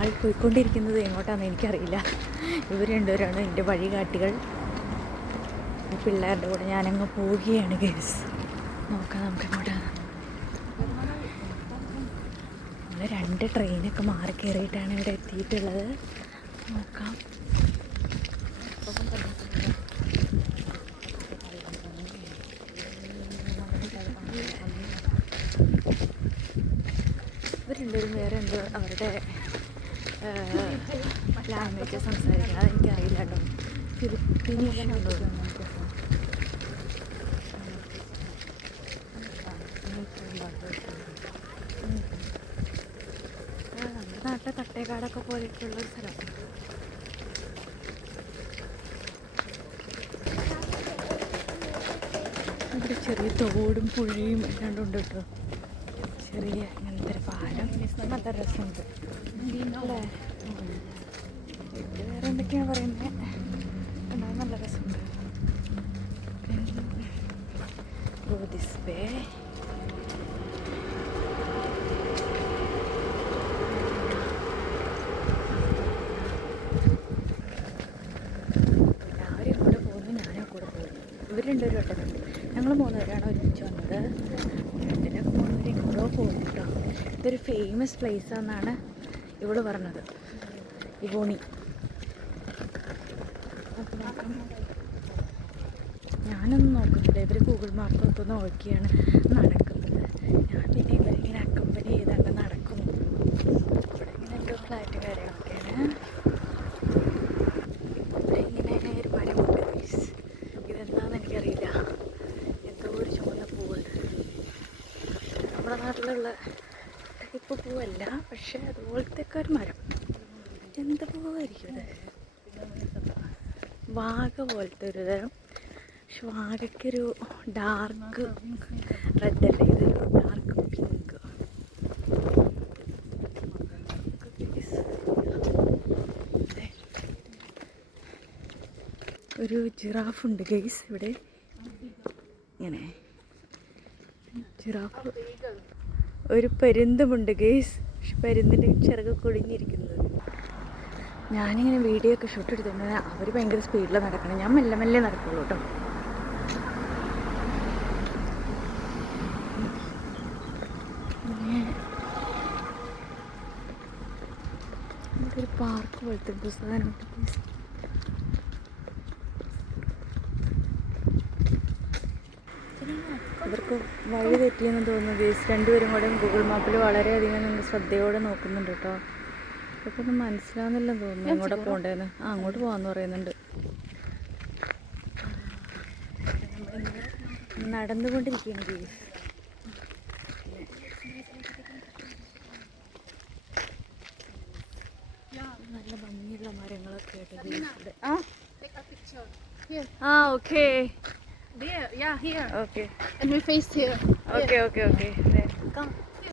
ഞങ്ങൾ പോയിക്കൊണ്ടിരിക്കുന്നത് എങ്ങോട്ടാണെന്ന് എനിക്കറിയില്ല. ഇവർ രണ്ടുപേരാണ് എൻ്റെ വഴികാട്ടികൾ. പിള്ളേരുടെ കൂടെ ഞാനങ്ങ് പോവുകയാണ് ഗൈസ്. നോക്കാം നമുക്ക് എങ്ങോട്ടാണ്. നമ്മൾ 2 ട്രെയിനൊക്കെ മാറി കയറിയിട്ടാണ് ഇവിടെ എത്തിയിട്ടുള്ളത്. നോക്കാം. ഇവർ രണ്ടുപേരും വേറെ എന്തോ അവരുടെ ലാംഗ്വേജ് സംസാരിക്കുന്നത് അതെനിക്കറിയില്ല കേട്ടോ. ഫിലിപ്പീനിയൻ തോന്നുന്നു. നമ്മുടെ നാട്ടിലെ തട്ടേക്കാടൊക്കെ പോലെയൊക്കെയുള്ളൊരു സ്ഥലം. ഇവിടെ ചെറിയ തോടും പുഴയും എല്ലാം ഉണ്ട് കേട്ടോ. ചെറിയ ഇങ്ങനത്തെ ഒരു പാലം. നല്ല രസമുണ്ട് അല്ലേ? വേറെ എന്തൊക്കെയാണ് പറയുന്നത്? നല്ല രസമുണ്ട്. ദിസ് വേ എല്ലാവരും കൂടെ പോകുന്നു, ഞാനും കൂടെ പോകുന്നു. ഇവർ രണ്ടുപേരും ഒട്ടക്കുണ്ട്. ഞങ്ങൾ 3 പേരാണ് ഒരുമിച്ച് വന്നത്. 2-3 പേര് എങ്ങോട്ടോ പോകുന്നു കേട്ടോ. ഇതൊരു ഫേമസ് പ്ലേസാണെന്നാണ് ഇവള് പറഞ്ഞത്, ഇവോണി. ഞാനൊന്നും നോക്കുന്നില്ല, ഇവർ ഗൂഗിൾ മാപ്പൊക്കെ നോക്കിയാണ് നടക്കുന്നത്. ഞാൻ പിന്നെ ഇവരിങ്ങനെ അക്കമ്പനി ചെയ്താണ്ട് നടക്കുന്നു. ഇവിടെ ഇങ്ങനെ എന്തോ ഫ്ലാറ്റ് കാര്യങ്ങളൊക്കെയാണ്. ഇവിടെ ഇങ്ങനെ ഒരു മരമുണ്ട്. ഇതെന്താണെന്ന് എനിക്കറിയില്ല. എന്തോ ഒരു ചുവന്ന പൂവുണ്ട്. നമ്മുടെ നാട്ടിലുള്ള ടൈപ്പ് പൂവല്ല, പക്ഷെ അതുപോലത്തെ ഒക്കെ ഒരു മരം. എന്ത് പൂവായിരിക്കും ഇത്? വാഗ പോലത്തെ ഒരു തരം. പക്ഷെ വാഗയ്ക്കൊരു ഡാർക്ക് റെഡ് അല്ലേ, ഇതൊരു ഡാർക്ക് പിങ്ക്. ഒരു ജിറാഫുണ്ട് ഗൈസ് ഇവിടെ. ഇങ്ങനെ ജിറാഫ്. ഒരു പരുന്തുമുണ്ട് ഗൈസ്. പക്ഷെ പരുന്തിൻ്റെ ചിറക് കൊടിഞ്ഞിരിക്കുന്നത്. ഞാനിങ്ങനെ വീഡിയോ ഒക്കെ ഷൂട്ട് എടുത്തിട്ടുണ്ട്. അവർ ഭയങ്കര സ്പീഡിലാണ് നടക്കണം, ഞാൻ മെല്ലെ മെല്ലെ നടക്കുള്ളൂ കേട്ടോ. ഒരു പാർക്ക് പോലത്തെ പുസ്തകമുണ്ട്. ഇവർക്ക് വഴി തെറ്റിയെന്ന് തോന്നുന്നു ഗൈസ്. രണ്ടുപേരും കൂടെ ഗൂഗിൾ മാപ്പിൽ വളരെയധികം നിങ്ങൾ ശ്രദ്ധയോടെ നോക്കുന്നുണ്ട് കേട്ടോ. ഇതൊക്കെ ഒന്നും മനസ്സിലാവുന്നില്ലെന്ന് തോന്നുന്നു എങ്ങോട്ട് പോകേണ്ടതെന്ന്. അങ്ങോട്ട് പോകാമെന്ന് പറയുന്നുണ്ട്. നടന്നുകൊണ്ടിരിക്കുകയാണ് ഗൈസ്. നല്ല ഭംഗിയുള്ള മരങ്ങളൊക്കെ ആയിട്ട്. Okay. There, yeah, here. Okay. And we face here. Okay, okay, okay. There. Come.